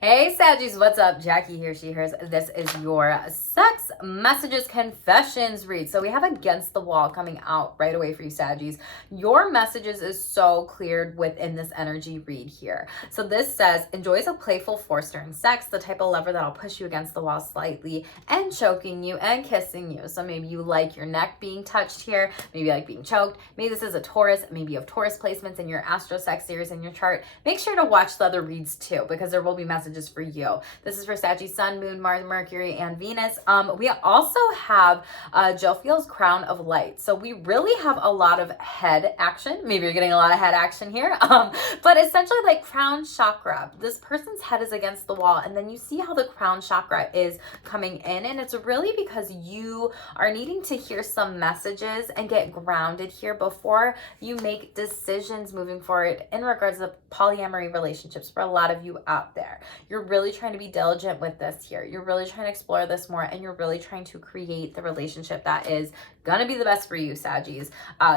Hey Saggies, what's up? Jackie here, she hears. This is your sex messages confessions read. So we have Against the Wall coming out right away for you Saggies. Your messages is so cleared within this energy read here. So this says, enjoys a playful force during sex, the type of lover that'll push you against the wall slightly and choking you and kissing you. So maybe you like your neck being touched here, maybe you like being choked. Maybe this is a Taurus, maybe you have Taurus placements in your astro sex series in your chart. Make sure to watch the other reads too, because there will be messages for you. This is for Sagittarius, Sun, Moon, Mars, Mercury, and Venus. We also have Jill Feels Crown of Light. So we really have a lot of head action. Maybe you're getting a lot of head action here. But essentially like crown chakra. This person's head is against the wall, and then you see how the crown chakra is coming in, and it's really because you are needing to hear some messages and get grounded here before you make decisions moving forward in regards to polyamory relationships for a lot of you out there. You're really trying to be diligent with this here. You're really trying to explore this more, and you're really trying to create the relationship that is gonna be the best for you, Saggies.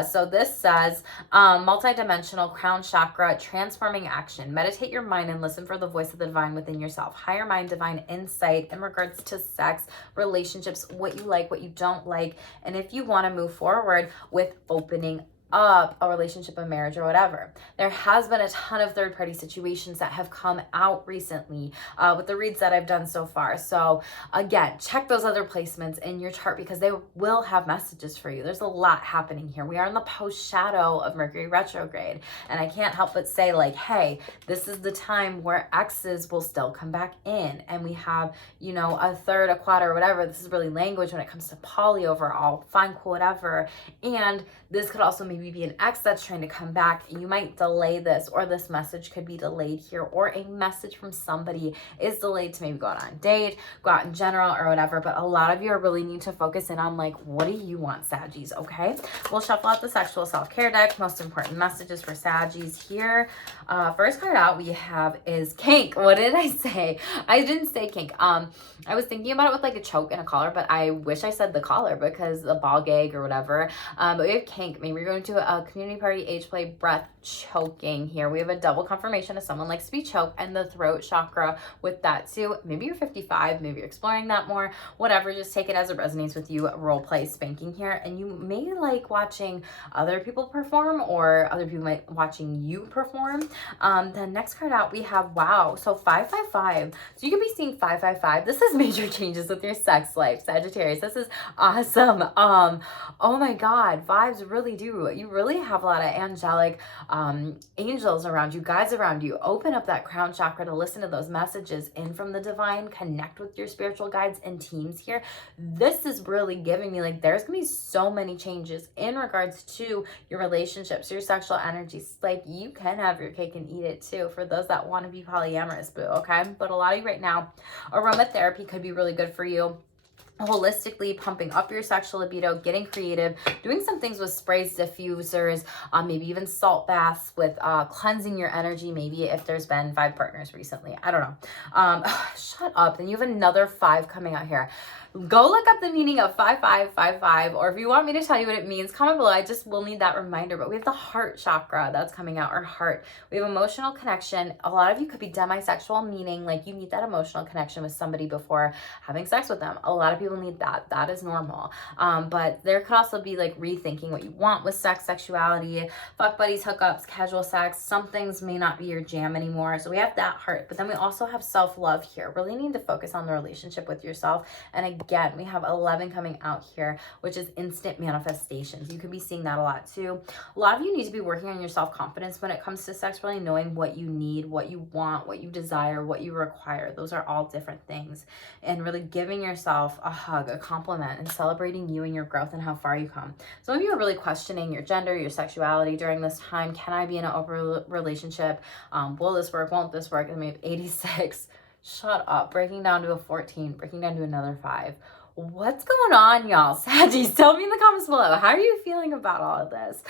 So this says, multidimensional crown chakra, transforming action. Meditate your mind and listen for the voice of the divine within yourself. Higher mind, divine insight in regards to sex, relationships, what you like, what you don't like, and if you want to move forward with opening up a relationship, a marriage, or whatever. There has been a ton of third-party situations that have come out recently with the reads that I've done so far. So again, check those other placements in your chart because they will have messages for you. There's a lot happening here. We are in the post shadow of Mercury retrograde, and I can't help but say like, hey, this is the time where exes will still come back in, and we have, you know, a third, a quad, or whatever. This is really language when it comes to poly overall, fine, cool, whatever. And this could also maybe be an ex that's trying to come back. You might delay this, or this message could be delayed here, or a message from somebody is delayed to maybe go out on a date, go out in general, or whatever. But a lot of you are really need to focus in on like, what do you want, Saggies? Okay, we'll shuffle out the sexual self-care deck. Most important messages for Saggies here. First card out we have is kink. What did I say? I didn't say kink. I was thinking about it with like a choke and a collar, but I wish I said the collar because the ball gag or whatever. But we have kink. Maybe you're going to a community party, age play, breath choking here. We have a double confirmation of someone likes to be choked, and the throat chakra with that too. Maybe you're 55, maybe you're exploring that more, whatever. Just take it as it resonates with you. Role play spanking here, and you may like watching other people perform, or other people might watching you perform. The next card out we have, wow, so 555. So you could be seeing 555. This is major changes with your sex life, Sagittarius. This is awesome. Oh my God, vibes really do. You really have a lot of angelic angels around you, guides around you. Open up that crown chakra to listen to those messages in from the divine. Connect with your spiritual guides and teams here. This is really giving me like there's gonna be so many changes in regards to your relationships, your sexual energies. Like you can have your cake and eat it too for those that want to be polyamorous, boo, okay? But a lot of you right now, aromatherapy could be really good for you. Holistically pumping up your sexual libido, getting creative, doing some things with sprays, diffusers, maybe even salt baths with cleansing your energy. Maybe if there's been 5 partners recently, I don't know. Shut up. Then you have another 5 coming out here. Go look up the meaning of 5555, or if you want me to tell you what it means, comment below. I just will need that reminder. But we have the heart chakra that's coming out, or heart. We have emotional connection. A lot of you could be demisexual, meaning like you need that emotional connection with somebody before having sex with them. A lot of people need that. That is normal. But there could also be like rethinking what you want with sex, sexuality, fuck buddies, hookups, casual sex. Some things may not be your jam anymore. So we have that heart. But then we also have self-love here. Really need to focus on the relationship with yourself. And again, we have 11 coming out here, which is instant manifestations. You could be seeing that a lot too. A lot of you need to be working on your self-confidence when it comes to sex, really knowing what you need, what you want, what you desire, what you require. Those are all different things. And really giving yourself a hug, a compliment, and celebrating you and your growth and how far you come. Some of you are really questioning your gender, your sexuality during this time. Can I be in an open relationship? Will this work? Won't this work? And we have 86. Shut up. Breaking down to a 14, breaking down to another 5. What's going on, y'all? Saggies, tell me in the comments below. How are you feeling about all of this?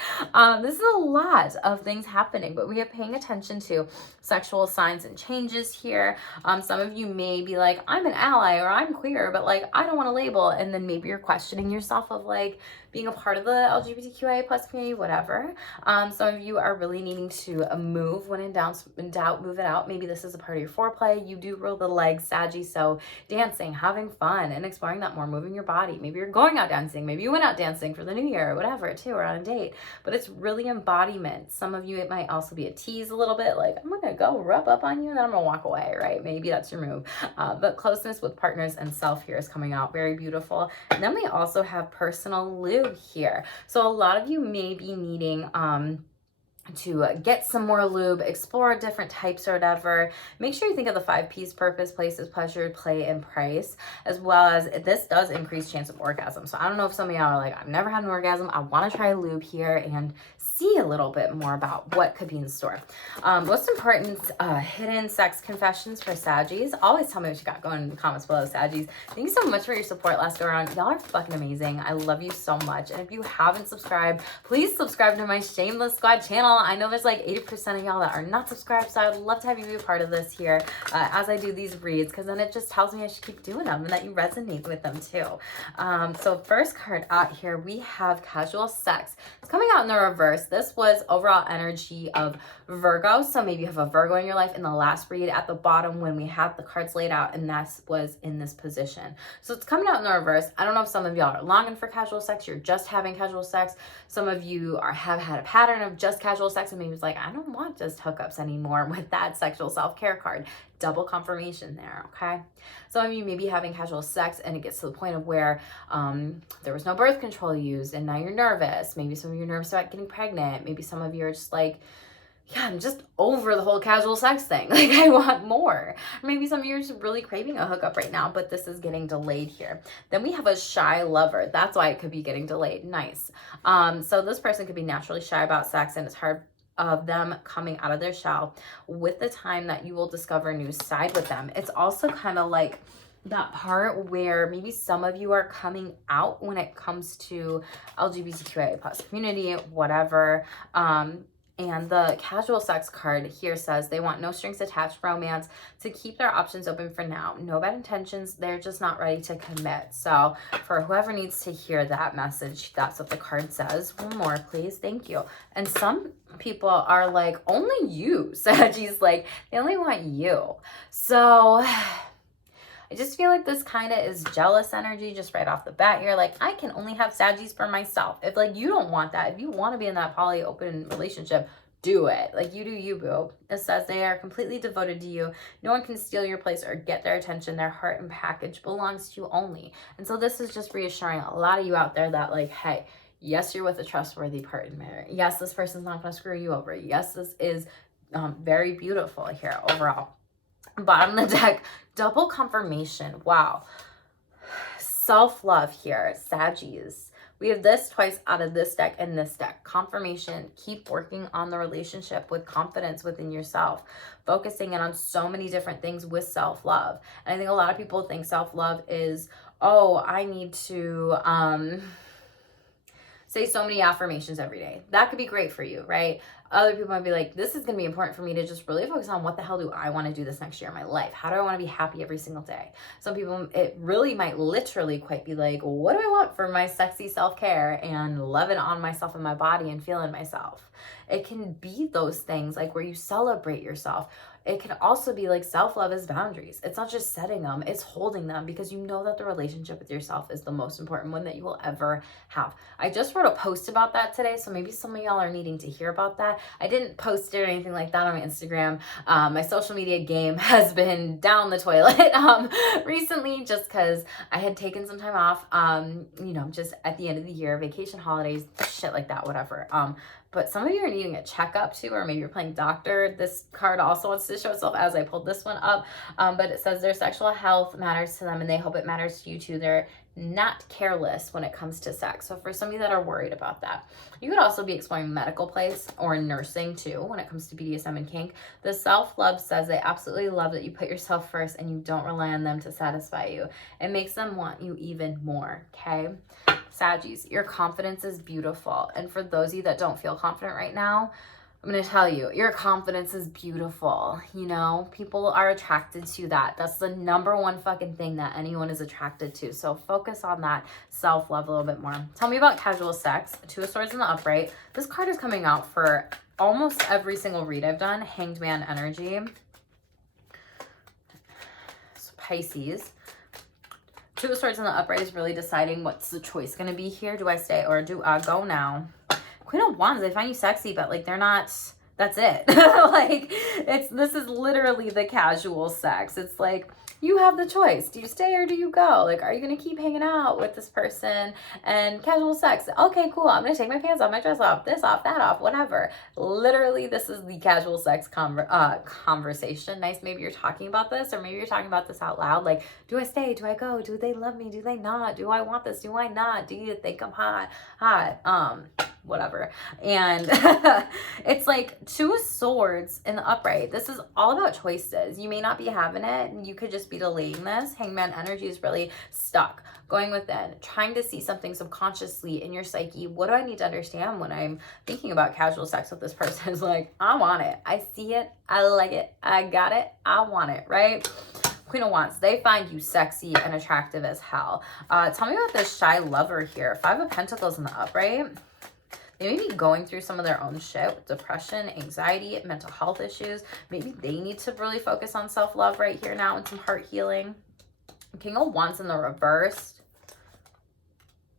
This is a lot of things happening, but we are paying attention to sexual signs and changes here. Some of you may be like, I'm an ally or I'm queer, but like, I don't want to label. And then maybe you're questioning yourself of like, being a part of the LGBTQIA plus community, whatever. Some of you are really needing to move. When in doubt, move it out. Maybe this is a part of your foreplay. You do roll the legs, Saggy, so dancing, having fun, and exploring that more, moving your body. Maybe you're going out dancing. Maybe you went out dancing for the new year or whatever, too, or on a date. But it's really embodiment. Some of you, it might also be a tease a little bit, like, I'm going to go rub up on you and then I'm going to walk away, right? Maybe that's your move. But closeness with partners and self here is coming out very beautiful. And then we also have personal lube here. So a lot of you may be needing to get some more lube, explore different types or whatever. Make sure you think of the 5 P's: purpose, places, pleasure, play, and price, as well as this does increase chance of orgasm. So I don't know if some of y'all are like, I've never had an orgasm. I want to try lube here and see a little bit more about what could be in store. Most important hidden sex confessions for Saggies. Always tell me what you got going in the comments below, Saggies. Thank you so much for your support last go around. Y'all are fucking amazing. I love you so much. And if you haven't subscribed, please subscribe to my Shameless Squad channel. I know there's like 80% of y'all that are not subscribed, so I would love to have you be a part of this here as I do these reads, because then it just tells me I should keep doing them and that you resonate with them too. So first card out here, we have casual sex. It's coming out in the reverse. This was overall energy of Virgo. So maybe you have a Virgo in your life in the last read at the bottom when we had the cards laid out, and that was in this position. So it's coming out in the reverse. I don't know if some of y'all are longing for casual sex. You're just having casual sex. Some of you have had a pattern of just casual sex, and maybe it's like, I don't want just hookups anymore with that sexual self-care card. Double confirmation there, okay? Some of you may be having casual sex and it gets to the point of where there was no birth control used and now you're nervous. Maybe some of you are nervous about getting pregnant. Maybe some of you are just like, yeah, I'm just over the whole casual sex thing. Like, I want more. Or maybe some of you are just really craving a hookup right now, but this is getting delayed here. Then we have a shy lover. That's why it could be getting delayed. Nice. So this person could be naturally shy about sex, and it's hard of them coming out of their shell. With the time that you will discover a new side with them. It's also kind of like that part where maybe some of you are coming out when it comes to LGBTQIA plus community, whatever. And the casual sex card here says they want no strings attached romance, to keep their options open for now. No bad intentions. They're just not ready to commit. So for whoever needs to hear that message, that's what the card says. One more, please. Thank you. And some people are like, only you, Saggies. Like, they only want you. So I just feel like this kind of is jealous energy just right off the bat here. Like, I can only have Saggies for myself. If like you don't want that, if you want to be in that poly open relationship, do it. Like, you do you, boo. It says they are completely devoted to you. No one can steal your place or get their attention. Their heart and package belongs to you only. And so this is just reassuring a lot of you out there that like, hey, yes, you're with a trustworthy partner. Yes, this person's not going to screw you over. Yes, this is very beautiful here overall. Bottom of the deck, double confirmation. Wow. Self-love here, Saggies. We have this twice out of this deck and this deck. Confirmation. Keep working on the relationship with confidence within yourself. Focusing in on so many different things with self-love. And I think a lot of people think self-love is, oh, I need to say so many affirmations every day. That could be great for you, right? Other people might be like, this is going to be important for me to just really focus on what the hell do I want to do this next year in my life? How do I want to be happy every single day? Some people, it really might literally quite be like, what do I want for my sexy self-care and loving on myself and my body and feeling myself? It can be those things like where you celebrate yourself. It can also be like self-love is boundaries. It's not just setting them, it's holding them, because you know that the relationship with yourself is the most important one that you will ever have. I just wrote a post about that today, so maybe some of y'all are needing to hear about that. I didn't post it or anything like that on my Instagram. My social media game has been down the toilet recently, just because I had taken some time off, you know, just at the end of the year, vacation, holidays, shit like that, whatever. But some of you are needing a checkup too, or maybe you're playing doctor. This card also wants to show itself as I pulled this one up. But it says their sexual health matters to them and they hope it matters to you too. They're not careless when it comes to sex. So for some of you that are worried about that, you could also be exploring medical place or nursing too when it comes to BDSM and kink. The self-love says they absolutely love that you put yourself first and you don't rely on them to satisfy you. It makes them want you even more, okay? Saggies, your confidence is beautiful. And for those of you that don't feel confident right now, I'm going to tell you, your confidence is beautiful. You know, people are attracted to that. That's the number one fucking thing that anyone is attracted to. So focus on that self-love a little bit more. Tell me about casual sex. Two of Swords in the upright. This card is coming out for almost every single read I've done. Hanged Man energy. So Pisces. Two of Swords in the upright is really deciding what's the choice going to be here. Do I stay or do I go now? Queen of Wands, they find you sexy, but like they're not, that's it. Like this is literally the casual sex. It's like, you have the choice. Do you stay or do you go? Like, are you going to keep hanging out with this person? And casual sex. Okay, cool. I'm going to take my pants off, my dress off, this off, that off, whatever. Literally, this is the casual sex conversation. Nice. Maybe you're talking about this, or maybe you're talking about this out loud. Like, do I stay? Do I go? Do they love me? Do they not? Do I want this? Do I not? Do you think I'm hot? Whatever. And it's like Two of Swords in the upright. This is all about choices. You may not be having it. You could just be delaying this. Hangman energy is really stuck, going within, trying to see something subconsciously in your psyche. What do I need to understand when I'm thinking about casual sex with this person? Is like, I want it. I see it. I like it. I got it. I want it, right? Queen of Wands, they find you sexy and attractive as hell. Tell me about this shy lover here. Five of Pentacles in the upright. They may be going through some of their own shit with depression, anxiety, mental health issues. Maybe they need to really focus on self-love right here now and some heart healing. King of Wands in the reverse.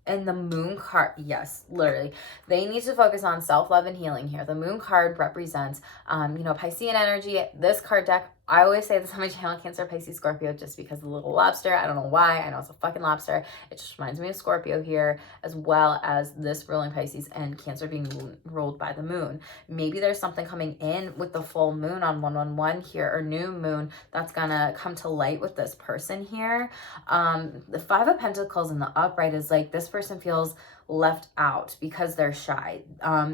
And the Moon card, yes, literally. They need to focus on self-love and healing here. The Moon card represents, Piscean energy. This card deck, I always say this on my channel, Cancer, Pisces, Scorpio, just because of the little lobster. I don't know why. I know it's a fucking lobster. It just reminds me of Scorpio here, as well as this ruling Pisces and Cancer being ruled by the moon. Maybe there's something coming in with the full moon on 111 here, or new moon, that's gonna come to light with this person here. The Five of Pentacles in the upright is like, this person feels left out because they're shy.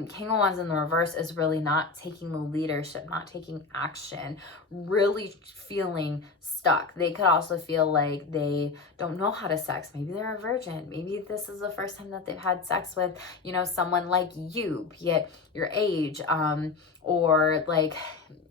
King of Wands in the reverse is really not taking the leadership, not taking action, really feeling stuck. They could also feel like they don't know how to sex. Maybe they're a virgin. Maybe this is the first time that they've had sex with, someone like you, be it your age, or like,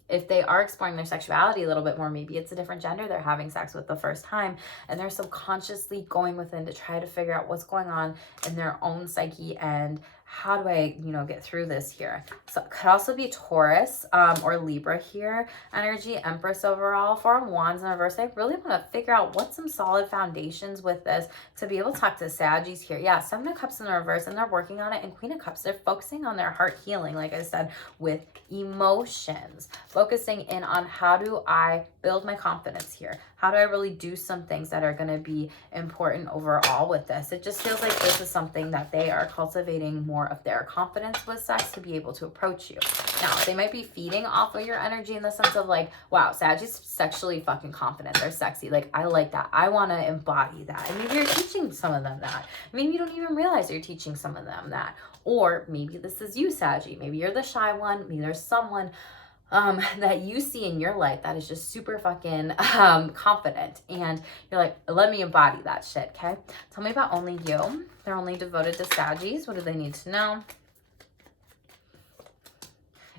if they are exploring their sexuality a little bit more, maybe it's a different gender they're having sex with the first time, and they're subconsciously going within to try to figure out what's going on in their own psyche and how do I, get through this here. So it could also be Taurus or Libra here. Energy, Empress overall. Four of Wands in reverse. I really want to figure out what's some solid foundations with this to be able to talk to Saggies here. Yeah, Seven of Cups in the reverse, and they're working on it. And Queen of Cups, they're focusing on their heart healing, like I said, with emotions. Focusing in on how do I build my confidence here? How do I really do some things that are going to be important overall with this? It just feels like this is something that they are cultivating more of their confidence with sex to be able to approach you. Now, they might be feeding off of your energy in the sense of like, wow, Sag is sexually fucking confident. They're sexy. Like, I like that. I want to embody that. And maybe you're teaching some of them that. Maybe you don't even realize you're teaching some of them that. Or maybe this is you, Saggy. Maybe you're the shy one. Maybe there's someone that you see in your life that is just super fucking confident, and you're like, let me embody that shit. Okay, tell me about only you. They're only devoted to Saggies. What do they need to know?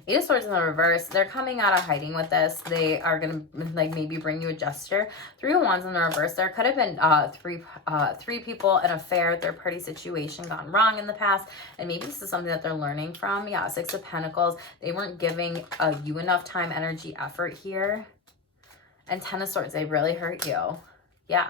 Eight of Swords in the reverse. They're coming out of hiding with this. They are gonna like maybe bring you a gesture. Three of Wands in the reverse. There could have been three people, an affair, third party situation gone wrong in the past, and maybe this is something that they're learning from. Yeah, Six of Pentacles. They weren't giving you enough time, energy, effort here. And Ten of Swords. They really hurt you. Yeah.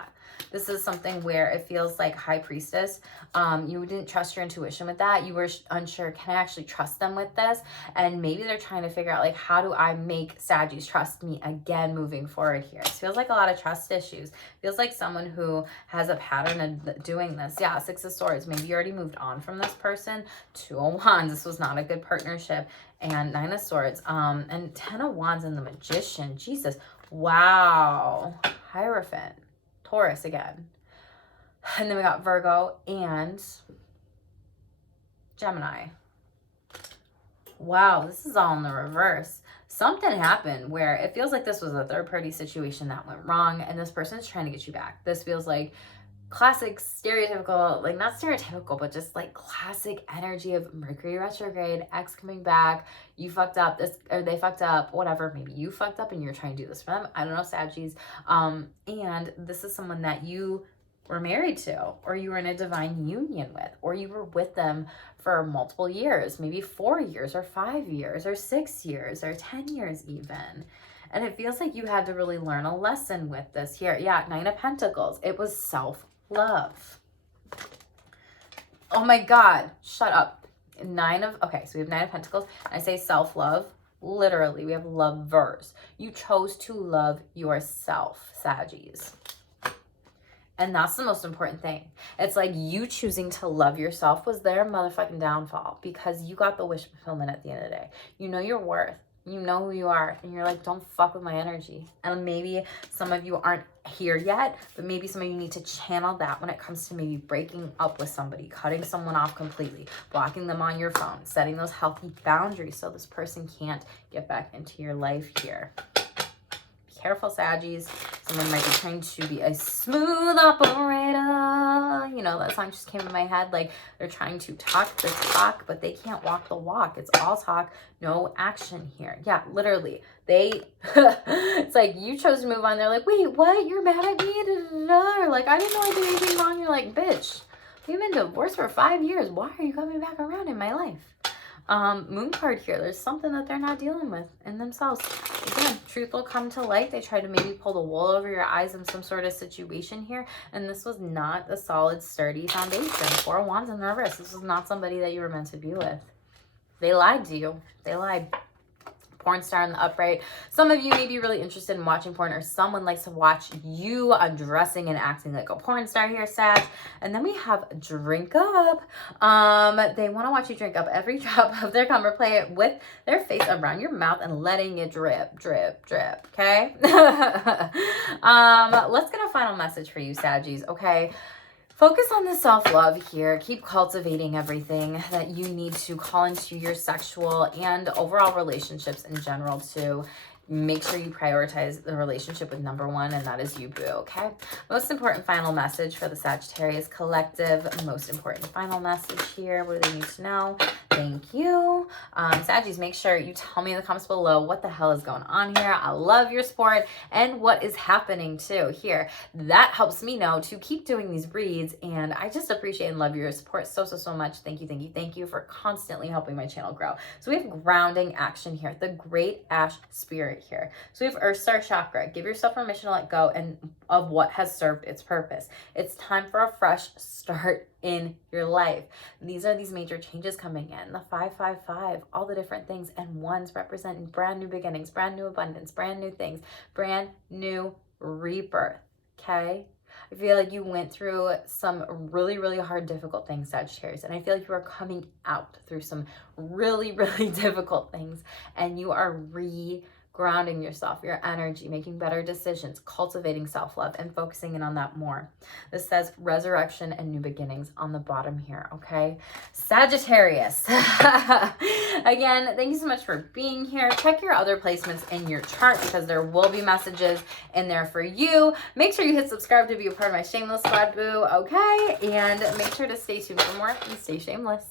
This is something where it feels like High Priestess. You didn't trust your intuition with that. You were unsure, can I actually trust them with this? And maybe they're trying to figure out, like, how do I make Saggies trust me again moving forward here? It feels like a lot of trust issues. Feels like someone who has a pattern of doing this. Yeah, Six of Swords. Maybe you already moved on from this person. Two of Wands. This was not a good partnership. And Nine of Swords. And Ten of Wands and the Magician. Jesus. Wow. Hierophant. Taurus again. And then we got Virgo and Gemini. Wow, this is all in the reverse. Something happened where it feels like this was a third party situation that went wrong, and this person is trying to get you back. This feels like classic stereotypical, like not stereotypical, but just like classic energy of Mercury retrograde, ex coming back, you fucked up this, or they fucked up, whatever, maybe you fucked up and you're trying to do this for them. I don't know, Saggies. And this is someone that you were married to, or you were in a divine union with, or you were with them for multiple years, maybe 4 years or 5 years or 6 years or 10 years even. And it feels like you had to really learn a lesson with this here. Yeah, Nine of Pentacles. It was self-love. Oh my God, shut up. Okay, so we have Nine of Pentacles. I say self-love. Literally, we have lovers. You chose to love yourself, Saggies. And that's the most important thing. It's like you choosing to love yourself was their motherfucking downfall, because you got the wish fulfillment at the end of the day. You know your worth. You know who you are. And you're like, don't fuck with my energy. And maybe some of you aren't here yet, but maybe some of you need to channel that when it comes to maybe breaking up with somebody, cutting someone off completely, blocking them on your phone, setting those healthy boundaries so this person can't get back into your life here. Careful, Saggies. Someone might be trying to be a smooth operator. You know, that song just came to my head. Like, they're trying to talk the talk, but they can't walk the walk. It's all talk, no action here. Yeah, literally. It's like you chose to move on. They're like, wait, what? You're mad at me? Da, da, da. Or like, I didn't know I did anything wrong. You're like, bitch, we've been divorced for 5 years. Why are you coming back around in my life? Moon card here. There's something that they're not dealing with in themselves. Again, truth will come to light. They try to maybe pull the wool over your eyes in some sort of situation here. And this was not a solid, sturdy foundation. 4 of Wands in reverse. This was not somebody that you were meant to be with. They lied to you. They lied. Porn star in the upright. Some of you may be really interested in watching porn, or someone likes to watch you undressing and acting like a porn star here, Sag. And then we have drink up. They want to watch you drink up every drop of their cum, or play it with their face around your mouth and letting it drip, drip, drip. Okay. Let's get a final message for you, Saggies. Okay. Focus on the self-love here. Keep cultivating everything that you need to call into your sexual and overall relationships in general too. Make sure you prioritize the relationship with number 1, and that is you, boo, okay? Most important final message for the Sagittarius collective. Most important final message here. What do they need to know? Thank you. Saggies, make sure you tell me in the comments below what the hell is going on here. I love your support and what is happening too here. That helps me know to keep doing these reads, and I just appreciate and love your support so, so, so much. Thank you, thank you, thank you for constantly helping my channel grow. So we have grounding action here. The Great Ash Spirit here. So we have Earth Star Chakra. Give yourself permission to let go and of what has served its purpose. It's time for a fresh start in your life. These are these major changes coming in. The 555, all the different things, and ones representing brand new beginnings, brand new abundance, brand new things, brand new rebirth. Okay? I feel like you went through some really, really hard, difficult things, Sagittarius. And I feel like you are coming out through some really, really difficult things. And you are grounding yourself, your energy, making better decisions, cultivating self-love, and focusing in on that more. This says resurrection and new beginnings on the bottom here, okay? Sagittarius. Again, thank you so much for being here. Check your other placements in your chart, because there will be messages in there for you. Make sure you hit subscribe to be a part of my Shameless squad, boo, okay? And make sure to stay tuned for more and stay shameless.